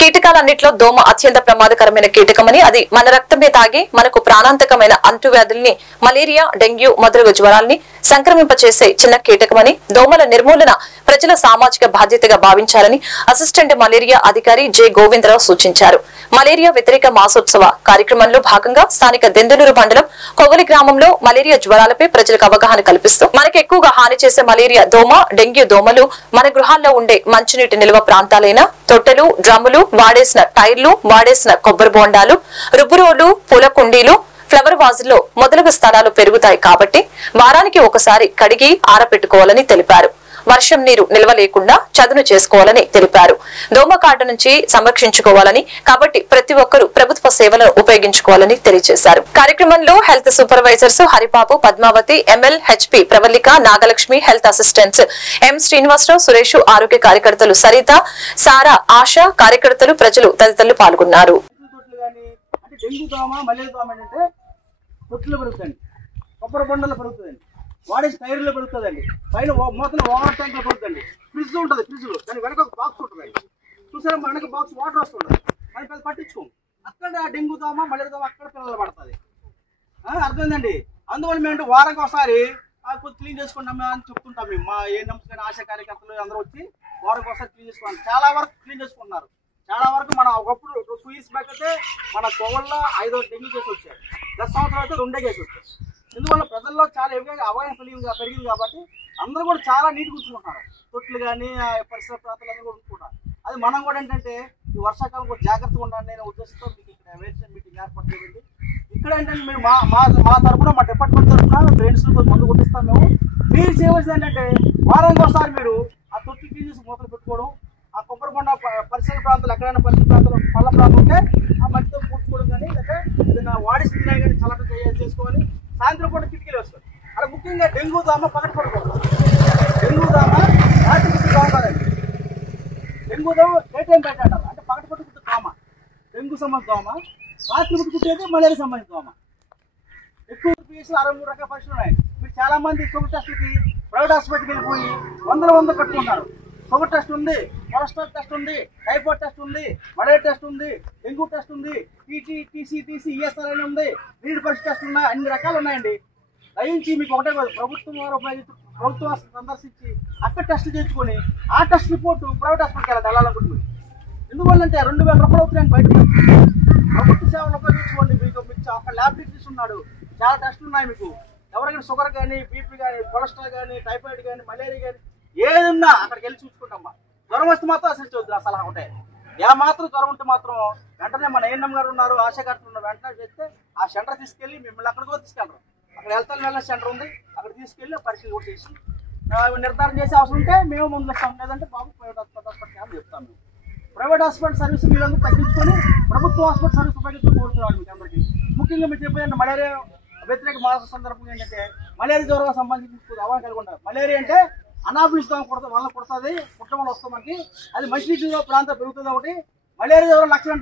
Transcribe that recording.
కీటకాలన్నిట్లో దోమ అత్యంత ప్రమాదకరమైన కీటకమని, అది మన రక్తమే తాగి మనకు ప్రాణాంతకమైన అంటువ్యాధుల్ని, మలేరియా, డెంగ్యూ మొదలగు జ్వరాల్ని సంక్రమింపచేసే చిన్న కీటకమని, దోమల నిర్మూలన ప్రజల సామాజిక బాధ్యతగా భావించాలని అసిస్టెంట్ మలేరియా అధికారి జె గోవిందరావు సూచించారు. మలేరియా వ్యతిరేక మాసోత్సవ కార్యక్రమంలో భాగంగా స్థానిక దెందులూరు మండలం కొవ్వలి గ్రామంలో మలేరియా జ్వరాలపై ప్రజలకు అవగాహన కల్పిస్తూ, మనకు ఎక్కువగా హాని చేసే మలేరియా దోమ, డెంగ్యూ దోమలు మన గృహాల్లో ఉండే మంచినీటి నిల్వ ప్రాంతాలైన తొట్టెలు, డ్రమ్ములు, వాడేసిన టైర్లు, వాడేసిన కొబ్బరి బోండాలు, రుబ్బురోలు, పూల కుండీలు, ఫ్లవర్ వాజుల్లో మొదలగు స్థలాలు పెరుగుతాయి కాబట్టి వారానికి ఒకసారి కడిగి ఆరపెట్టుకోవాలని తెలిపారు. వర్షం నీరు నిల్వ లేకుండా చదును చేసుకోవాలని తెలిపారు. దోమకాటు నుంచి సంరక్షించుకోవాలని, కాబట్టి ప్రతి ఒక్కరూ ప్రభుత్వ సేవలను ఉపయోగించుకోవాలని తెలియజేశారు. కార్యక్రమంలో health supervisors Haribabu, Padmavathi, ML, HP, Pravallika, Nagalakshmi, health assistants M Srinivasarao, Suresh, ఆరోగ్య కార్యకర్తలు సరిత, సారా, ఆశ, కార్యకర్తలు, ప్రజలు తదితరులు పాల్గొన్నారు. కొబ్బరి బొండలు పెరుగుతుందండి, వాడేసి టైర్లో పెరుగుతుందండి, పైన మొత్తం వాటర్ ట్యాంక్లో పెరుగుతుంది, ఫ్రిడ్జ్ ఉంటుంది, ఫ్రిడ్జ్లో దాని వెనక ఒక బాక్స్ ఉంటుందండి, చూసారా వెనక బాక్స్ వాటర్ వస్తుంటుంది, అది పెద్ద పట్టించుకోం, అక్కడ డెంగ్యూ దోమ, మలేరియా దోమ అక్కడ పిల్లలు పడుతుంది. అర్థమైందండి. అందువల్ల మేము వారానికి ఒకసారి కొద్ది క్లీన్ చేసుకుంటాం అని చెప్తుంటాం. మేము మా ఏఎన్ఎంస్ కానీ ఆశా కార్యకర్తలు అందరూ వచ్చి వారానికి ఒకసారి క్లీన్ చేసుకుంటాం. చాలా వరకు క్లీన్ చేసుకుంటున్నారు. చాలా వరకు మన ఒకప్పుడు 2 years బ్యాక్ అయితే మన కోవల్లో 5 డెంగ్యూ కేసు వచ్చాయి, 10 సంవత్సరాలు అయితే 2 కేసు వచ్చాయి. ఎందువల్ల ప్రజల్లో చాలా అవగాహన పెరిగింది కాబట్టి అందరూ కూడా చాలా నీట్గా ఉంచుకుంటున్నారు. తొట్లు కానీ పరిసర ప్రాంతాలన్నీ కూడా ఉంచుకుంటారు. అది మనం కూడా ఏంటంటే ఈ వర్షాకాలం కూడా జాగ్రత్తగా ఉండాలని నేను ఉద్దేశంతో మీకు ఇక్కడ అవేర్నెస్ మీటింగ్ ఏర్పాటు చేయండి. ఇక్కడ ఏంటంటే మీరు మా తరఫున, మా డిపార్ట్మెంట్ తరఫున ఫ్రెండ్స్ మందు కొట్టిస్తాం. మీరు చేయవలసింది ఏంటంటే వారానికి ఒకసారి మీరు ఆ తొట్టి క్లీన్ చేసి మూతలు పెట్టుకోవడం, ఆ కొబ్బరి బొండ పరిసర ప్రాంతాలు ఎక్కడైనా పరిసర ప్రాంతాలు పళ్ళ ప్రాంతం ఉంటే ఆ మట్టితో పూడ్చుకోవడం కానీ, లేకపోతే ఏదైనా వాడేసి తినాయి కానీ చల్లట చేసుకోవాలి. సాయంత్రం కూడా కిటికీలు వేసుకోవాలి. అలా ముఖ్యంగా డెంగ్యూ దోమ పగటి పడుకోవాలి. డెంగ్యూ దోమ రాత్రి పుట్టి దోమదండి. డెంగ్యూ దోమ డే టైం పెట్టారు, అంటే పగటి పట్టుకుంటే దోమ డెంగ్యూ సంబంధించిన దోమ, రాత్రి పుట్టుకుంటేది మలేరియా సంబంధించిన దోమ. ఎక్కువ పీసులు 63 రకాల పరీక్షలు ఉన్నాయి. మీరు చాలా మంది షుగర్ టెస్ట్లకి ప్రైవేట్ హాస్పిటల్కి వెళ్ళిపోయి వందలు కట్టుకుంటారు. షుగర్ టెస్ట్ ఉంది, కొలెస్ట్రాల్ టెస్ట్ ఉంది, టైఫాయిడ్ టెస్ట్ ఉంది, మలేరియా టెస్ట్ ఉంది, డెంగ్యూ టెస్ట్ ఉంది, టీసీ ఈఎస్ఆర్ ఉంది, నీటి పరీక్ష టెస్ట్ ఉన్నాయి, అన్ని రకాలు ఉన్నాయండి. దయించి మీకు ఒకటే కాదు, ప్రభుత్వం వారు ప్రభుత్వం సందర్శించి అక్కడ టెస్టులు చేయించుకొని ఆ టెస్ట్ రిపోర్టు ప్రైవేట్ హాస్పిటల్కి వెళ్ళాలనుకుంటుంది. ఎందువల్లంటే 2000 రూపాయలు అవుతున్నాయండి బయట. ప్రభుత్వ సేవలు ఉపయోగించుకోండి. మీకు అక్కడ ల్యాబ్ టెక్నీషియన్ ఉన్నాడు, చాలా టెస్టులు ఉన్నాయి. మీకు ఎవరికైనా షుగర్ కానీ, బీపీ కానీ, కొలెస్ట్రాల్ కానీ, టైఫాయిడ్ కానీ, మలేరియా కానీ ఏదన్నా అక్కడికి వెళ్ళి చూసుకుంటామ్మా. జ్వరం వస్తే మాత్రం ఆశించవద్దు. ఆ సలహా ఉంటాయి. మాత్రం జ్వరం ఉంటే మాత్రం వెంటనే మన ఏఎన్ఎం గారు ఉన్నారు, ఆశా గారు ఉన్నారు, వెంటనే చేస్తే ఆ సెంటర్ తీసుకెళ్ళి మిమ్మల్ని అక్కడికి కూడా తీసుకెళ్ళరు. అక్కడ హెల్త్ అండ్ వెల్నెస్ సెంటర్ ఉంది, అక్కడ తీసుకెళ్ళి పరీక్షలు కూడా చేసి నిర్ధారణ చేసే అవసరం ఉంటే మేము ముందు ఇస్తాం. లేదంటే బాబు ప్రైవేట్ హాస్పిటల్ అని చెప్తాం. మేము ప్రైవేట్ హాస్పిటల్ సర్వీస్ మీరందరూ తగ్గించుకొని ప్రభుత్వ హాస్పిటల్ సర్వీస్ ఉపయోగించి కోరుతున్నాను మీకు అందరికీ. ముఖ్యంగా మీరు చెప్పేదంటే మలేరియా వ్యతిరేక మాస సందర్భంగా ఏంటంటే మలేరియా జ్వరం సంబంధించి అవగాహన కలిగి ఉంటారు. మలేరియా అంటే అనాఫిలిస్ దోమ వల్ల కుడుతుంది, కుట్టడం వల్ల వస్తుంది మనకి. అది మంచినీటి ప్రాంతం పెరుగుతుంది. ఒకటి మలేరియా జ్వరం లక్షణం